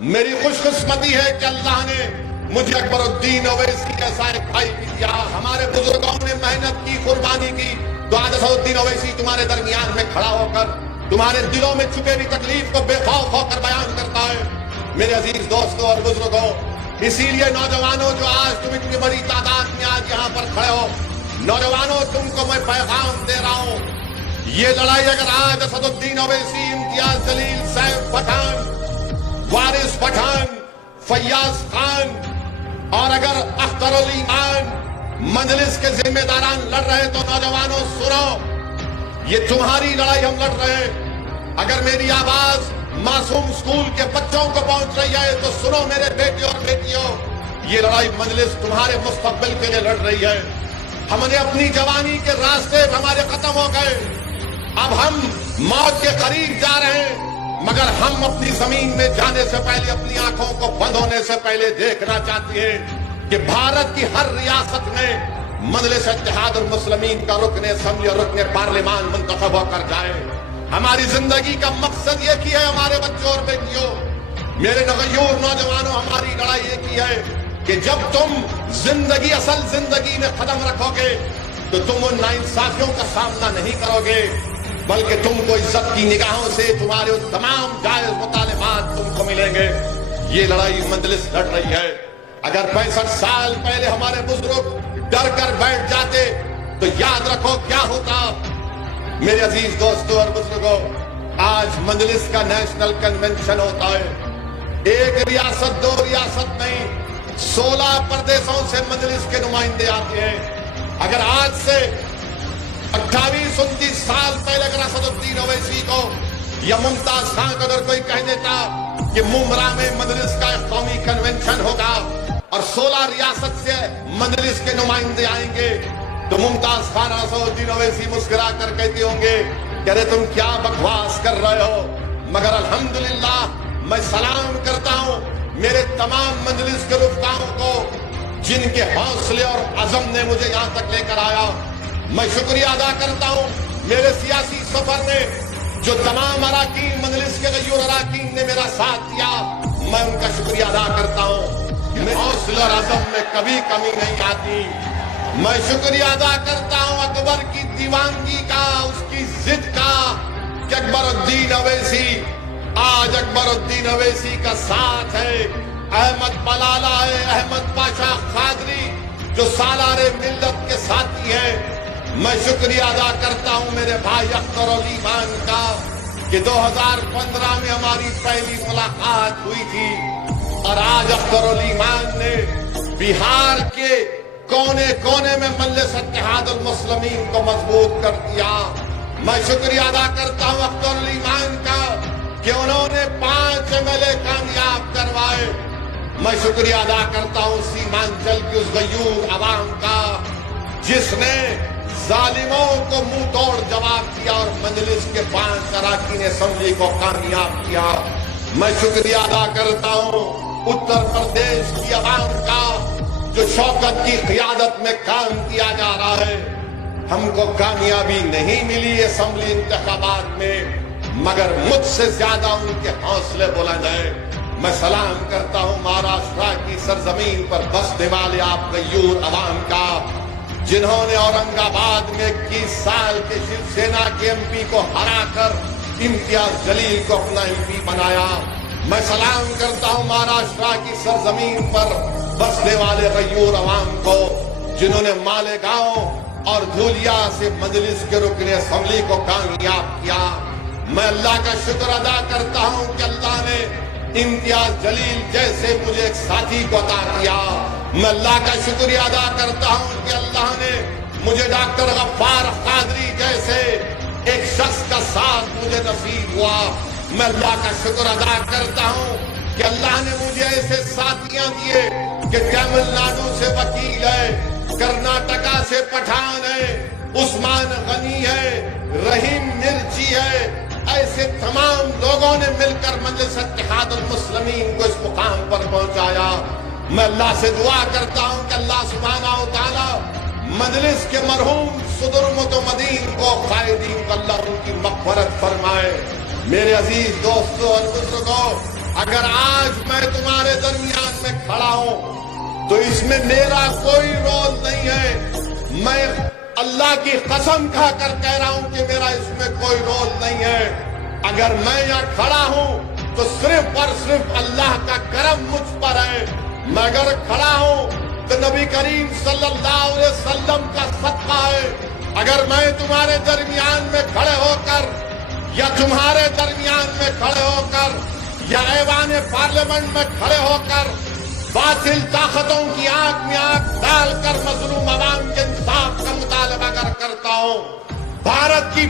میری خوش قسمتی ہے کہ اللہ نے مجھے اکبر الدین اویسی جیسا ایک بھائی بھی دیا. ہمارے بزرگوں نے محنت کی, قربانی کی. تو آج اسد الدین اویسی تمہارے درمیان میں کھڑا ہو کر تمہارے دلوں میں چھپے ہوئی تکلیف کو بے خوف ہو کر بیان کرتا ہے. میرے عزیز دوستوں اور بزرگوں, اسی لیے نوجوانوں جو آج تم اتنی بڑی تعداد میں آج یہاں پر کھڑے ہو, نوجوانوں تم کو میں پیغام دے رہا ہوں, یہ لڑائی اگر آج اسد الدین اویسی, امتیاز جلیل, سیف پٹھان, وارث پٹھان, فیاض خان اور اگر اختر الایمان مجلس کے ذمہ داران لڑ رہے تو نوجوانوں سنو, یہ تمہاری لڑائی ہم لڑ رہے ہیں. اگر میری آواز معصوم اسکول کے بچوں کو پہنچ رہی ہے تو سنو میرے بیٹے اور بیٹیوں, یہ لڑائی مجلس تمہارے مستقبل کے لیے لڑ رہی ہے. ہم نے اپنی جوانی کے راستے ہمارے ختم ہو گئے, اب ہم موت کے قریب جا رہے ہیں, مگر ہم اپنی زمین میں جانے سے پہلے اپنی آنکھوں کو بند ہونے سے پہلے دیکھنا چاہتے ہیں کہ بھارت کی ہر ریاست میں مجلس اتحاد المسلمین کا رکن اسمبلی اور رکن پارلیمان منتخب ہو کر جائے. ہماری زندگی کا مقصد یہ کی ہے ہمارے بچوں اور بیٹیوں, میرے نغیور نوجوانوں, ہماری لڑائی یہ کی ہے کہ جب تم زندگی اصل زندگی میں قدم رکھو گے تو تم ان ناانصافیوں کا سامنا نہیں کرو گے, بلکہ تم کو عزت کی نگاہوں سے تمہارے تمام جائز مطالبات تم کو ملیں گے. یہ لڑائی مجلس لڑ رہی ہے. اگر 65 سال پہلے ہمارے بزرگ ڈر کر بیٹھ جاتے تو یاد رکھو کیا ہوتا. میرے عزیز دوستوں اور بزرگوں, آج مجلس کا نیشنل کنونشن ہوتا ہے. ایک ریاست, دو ریاست نہیں, 16 پردیسوں سے مجلس کے نمائندے آتے ہیں. اگر آج سے 28-29 سال پہلے اگر اسد الدین اویسی کو یا ممتاز خان کو اگر کوئی کہہ دیتا کہ ممبرا میں مجلس کا ایک قومی کنونشن ہوگا اور 16 ریاست سے مجلس کے نمائندے آئیں گے, تو ممتاز خان اسد الدین اویسی مسکرا کر کہتے ہوں گے کہ ارے تم کیا بکواس کر رہے ہو. مگر الحمدللہ میں سلام کرتا ہوں میرے تمام مجلس کے رفقاؤں کو جن کے حوصلے اور عزم نے مجھے یہاں تک لے کر آیا. میں شکریہ ادا کرتا ہوں میرے سیاسی سفر میں جو تمام اراکین, مجلس کے غیور اراکین نے میرا ساتھ دیا, میں ان کا شکریہ ادا کرتا ہوں. حوصلے اور عزم میں کبھی کمی نہیں آتی. میں شکریہ ادا کرتا ہوں اکبر کی دیوانگی کا, اس کی ضد کا کہ اکبر الدین اویسی, آج اکبر الدین اویسی کا ساتھ ہے. احمد بلالہ ہے, احمد پاشا قادری جو سالار ملت کے ساتھی ہیں. میں شکریہ ادا کرتا ہوں میرے بھائی اختر الایمان کا کہ 2015 میں ہماری پہلی ملاقات ہوئی تھی اور آج اختر الایمان نے بہار کے کونے کونے میں مجلس اتحاد المسلمین کو مضبوط کر دیا. میں شکریہ ادا کرتا ہوں اختر الایمان کا کہ انہوں نے 5 MLA کامیاب کروائے. میں شکریہ ادا کرتا ہوں سیمانچل کی اس غیور عوام کا جس نے ظالموں کو منہ توڑ جواب دیا اور مجلس کے 5 اراکین اسمبلی کو کامیاب کیا. میں شکریہ ادا کرتا ہوں اتر پردیش کی عوام کا جو شوکت کی قیادت میں کام کیا جا رہا ہے. ہم کو کامیابی نہیں ملی اسمبلی انتخابات میں, مگر مجھ سے زیادہ ان کے حوصلے بلند ہیں. میں سلام کرتا ہوں مہاراشٹرا کی سرزمین پر بسنے والے آپ غیور عوام کا جنہوں نے اورنگ آباد میں 21 سال کے شیو سینا کے MP کو ہرا کر امتیاز جلیل کو اپنا MP بنایا. میں سلام کرتا ہوں مہاراشٹرا کی سرزمین پر بسنے والے غیور عوام کو جنہوں نے مالیگاؤں اور دھولیا سے مجلس کے رکن اسمبلی کو کامیاب کیا. میں اللہ کا شکر ادا کرتا ہوں کہ اللہ نے امتیاز جلیل جیسے مجھے ایک ساتھی کو عطا کیا. میں اللہ کا شکریہ ادا کرتا ہوں کہ اللہ نے مجھے ڈاکٹر غفار قادری جیسے ایک شخص کا ساتھ مجھے نصیب ہوا. میں اللہ کا شکر ادا کرتا ہوں کہ اللہ نے مجھے ایسے ساتھیاں دیے کہ تمل ناڈو سے وکیل ہے, کرناٹکا سے پٹھان ہے, عثمان غنی ہے, رحیم مرچی ہے. ایسے تمام لوگوں نے مل کر مجلس اتحاد المسلمین کو اس مقام پر پہنچایا. میں اللہ سے دعا کرتا ہوں کہ اللہ سبحانہ و تعالی مجلس کے مرحوم صدر متمدین کو قائدین کو اللہ ان کی مغفرت فرمائے. میرے عزیز دوستوں اور بزرگوں, اگر آج میں کھڑا ہوں تو اس میں میرا کوئی رول نہیں ہے. میں اللہ کی قسم کھا کر کہہ رہا ہوں کہ میرا اس میں کوئی رول نہیں ہے. اگر میں یہاں کھڑا ہوں تو صرف اور صرف اللہ کا کرم مجھ پر ہے. میں اگر کھڑا ہوں تو نبی کریم صلی اللہ علیہ وسلم کا صدقہ ہے. اگر میں تمہارے درمیان میں کھڑے ہو کر یا تمہارے درمیان میں کھڑے ہو کر یا ایوان پارلیمنٹ میں کھڑے ہو کر باطل طاقتوں کی آنکھ میں آنکھ ڈال کر مظلوم عوام کے انصاف کا مطالبہ اگر کرتا ہوں، بھارت کی